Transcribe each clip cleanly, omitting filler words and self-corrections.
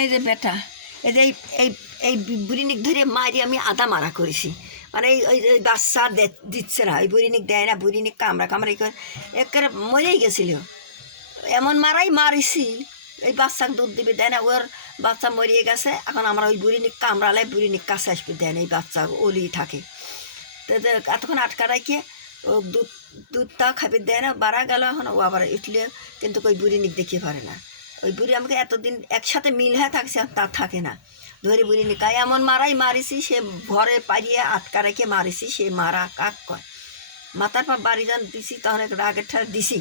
এই যে বেটা, এই যে এই এই বুড়িনিক ধরে মারি আমি আধা মারা করেছি, মানে ওই বাচ্চা দিচ্ছে না, ওই বুড়িনিক দেয় না, বুড়িনিক কামড়াই করে একেবারে মরেই গেছিল। এমন মারাই মারিছি, এই বাচ্চাকে দুধ দিবে দেয় না, ওর বাচ্চা মরিয়ে গেছে। এখন আমরা ওই বুড়িনিক কামড়ালে বুড়িনিক কাছে আসবে দেয় না, এই বাচ্চা ওলি থাকে। তো এতক্ষণ আটকা রাখিয়ে ও দুধটা খাবে দেয় না, বাড়া গেল। এখন ও আবার উঠলে কিন্তু ওই বুড়িনিক দেখিয়ে পারে না। ওই বুড়ি আমাকে এতদিন একসাথে মিল হয়ে থাকছে, তা থাকে না। ধরে বুড়িনিক এমন মারাই মারিছি, সে ভরে পারিয়ে আটকা রেখে মারিছি, সে মারা কাক কয়। মাথার পর বাড়ি যখন দিছি তখন এক রাগের ঠার দিছি,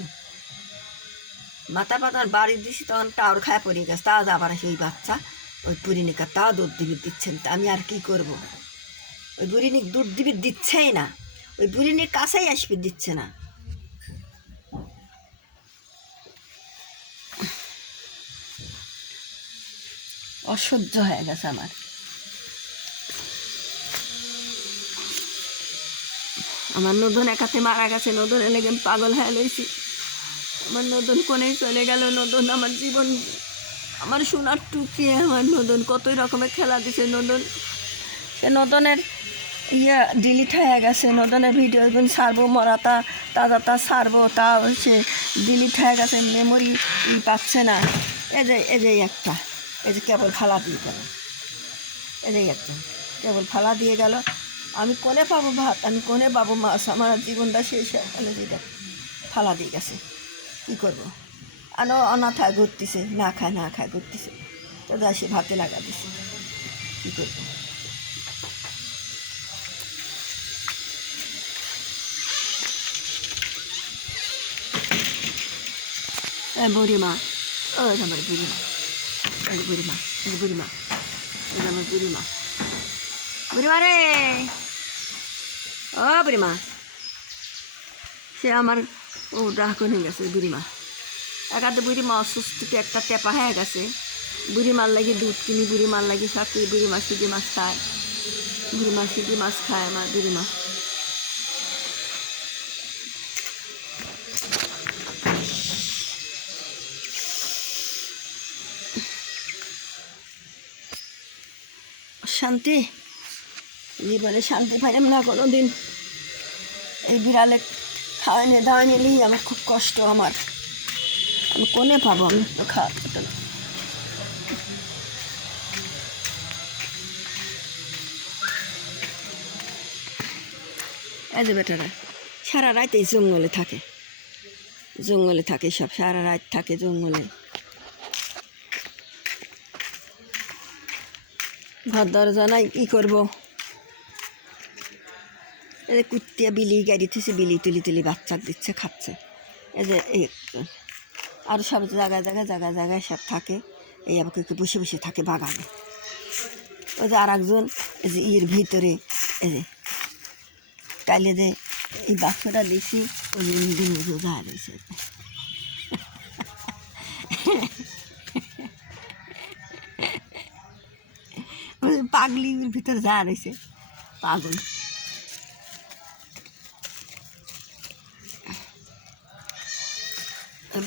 মাথা পাতার বাড়ি দিছি তখন টাওয়ার খায় পড়ে গেছে। তাও আবার সেই বাচ্চা ওই বুড়িনিকা তাও দুধ দিবি দিচ্ছেন, আমি আর কি করব। ওই বুড়িনিক দুধ দিবি দিচ্ছেই না, ওই বুড়িনির কাছেই আসবে দিচ্ছে না। অসহ্য হয়ে গেছে আমার। আমার নদন একাতে মারা গেছে, নদন লেগে আমি পাগল হয়ে লইছি। আমার নদন কোনেই চলে গেল। নদন আমার জীবন, আমার সোনার টুকি, আমার নদন কতই রকমের খেলা দিছে। নদন, সে নদনের ডিলিট হয়ে গেছে, নদনের ভিডিও ছাড়বো মরাতা তাজা ছাড়বো, তা সে ডিলিট হয়ে গেছে, মেমোরি পাচ্ছে না। এই যে একটা, এই যে কেবল ফালা দিয়ে গেল, এই যে একটা কেবল ফালা দিয়ে গেল। আমি কোনে পাবো ভাত, আমি কোনে পাবো মাছ, আমার জীবনটা শেষ হয়ে গেল। যেটা ফালা দিয়ে গেছে, কী করবো। অনাথায় ঘুরতেছে, না খায় ঘুরতেছে, তো সে ভাতে লাগা দিছে, কী করবো। বুড়িমা, ও আমার বুড়িমা, বুড়িমা, বুড়িমা, আমার বুড়িমা, বুড়িমা রে, ও বুড়িমা। সে আমার ও ডাকুন হয়ে গেছে বুড়িমা। একাতে বুড়িমা অসুস্থকে একটা টেপা হয়ে গেছে। বুড়িমার লাগে দুধ কিনি, বুড়িমার লাগে সব কিছু। বুড়িমা সিঁড়ি মাছ খায়, বুড়িমা সিঁড়ি মাছ খায় আমার বুড়িমা। শান্তি, জীবনে শান্তি পাইলাম না কোনো দিন। এই বিড়ালে খাওয়ানি দাওয়ানি নিয়ে আমার খুব কষ্ট। আমার আমি কোনে পাবো, আমি তো খাওয়াতে না। এই যে বেটারা সারা রাত এই জঙ্গলে থাকে, জঙ্গলে থাকে সব, সারা রাত থাকে জঙ্গলে। ঘর দরজা নাই, কী করবো। এই যে কুত্তিয়া বিলি গাড়ি থেকে বিলি তুলি বাচ্চা দিচ্ছে, খাচ্ছে। এই যে এই আর সব জায়গায় সব থাকে। এই আবার একটু বসে বসে থাকে বাগানে। ওই যে আর একজন এই যে ভিতরে, এই যে কাইলে যে এই বাচ্চাটা দেখছি, ওই নিজে নিজে যা রয়েছে। পাগলির ভিতরে যা রয়েছে, পাগল।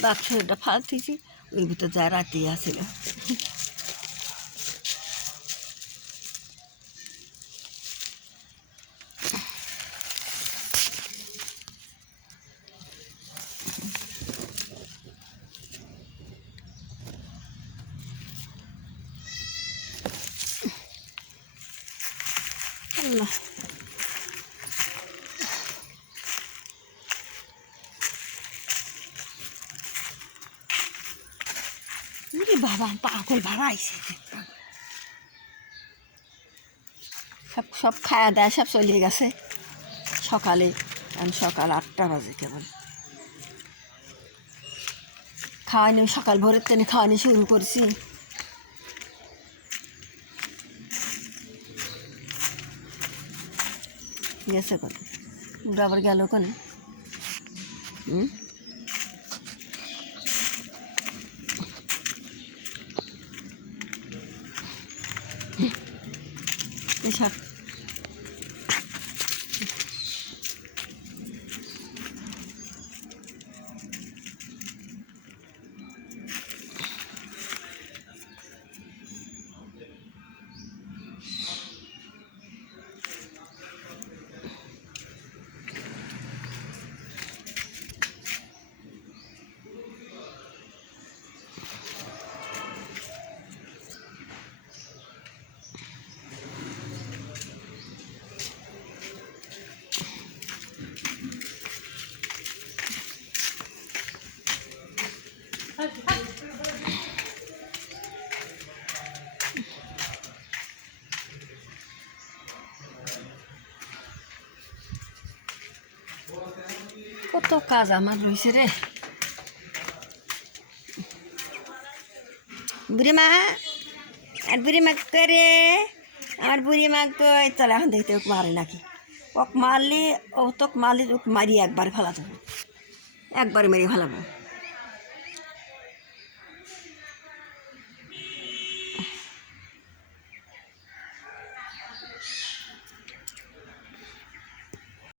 বাক্সটা ফালতেছি, ওই ভিতর যা রাতে আসছিল। আল্লাহ, বাবা পাগল ভাড়াইছে। সব খাওয়া দাওয়া সব চলে গেছে সকালে। সকাল 8টা বাজে কেবল খাওয়ানি, সকাল ভোরের থেকে খাওয়ানি শুরু করছি। গেছে কত, ওরা আবার গেল ওখানে। এসব কত কাজ আমার রয়েছে রে। বুড়িমা আর বুড়িমা করে আমার বুড়িমা তো চলে এখন দেখতে ওকে মারে নাকি, ওক মারলে ও তোকে মারলে ওকে মারি একবার ফেলাতে, একবার মেরে ফেলাবো।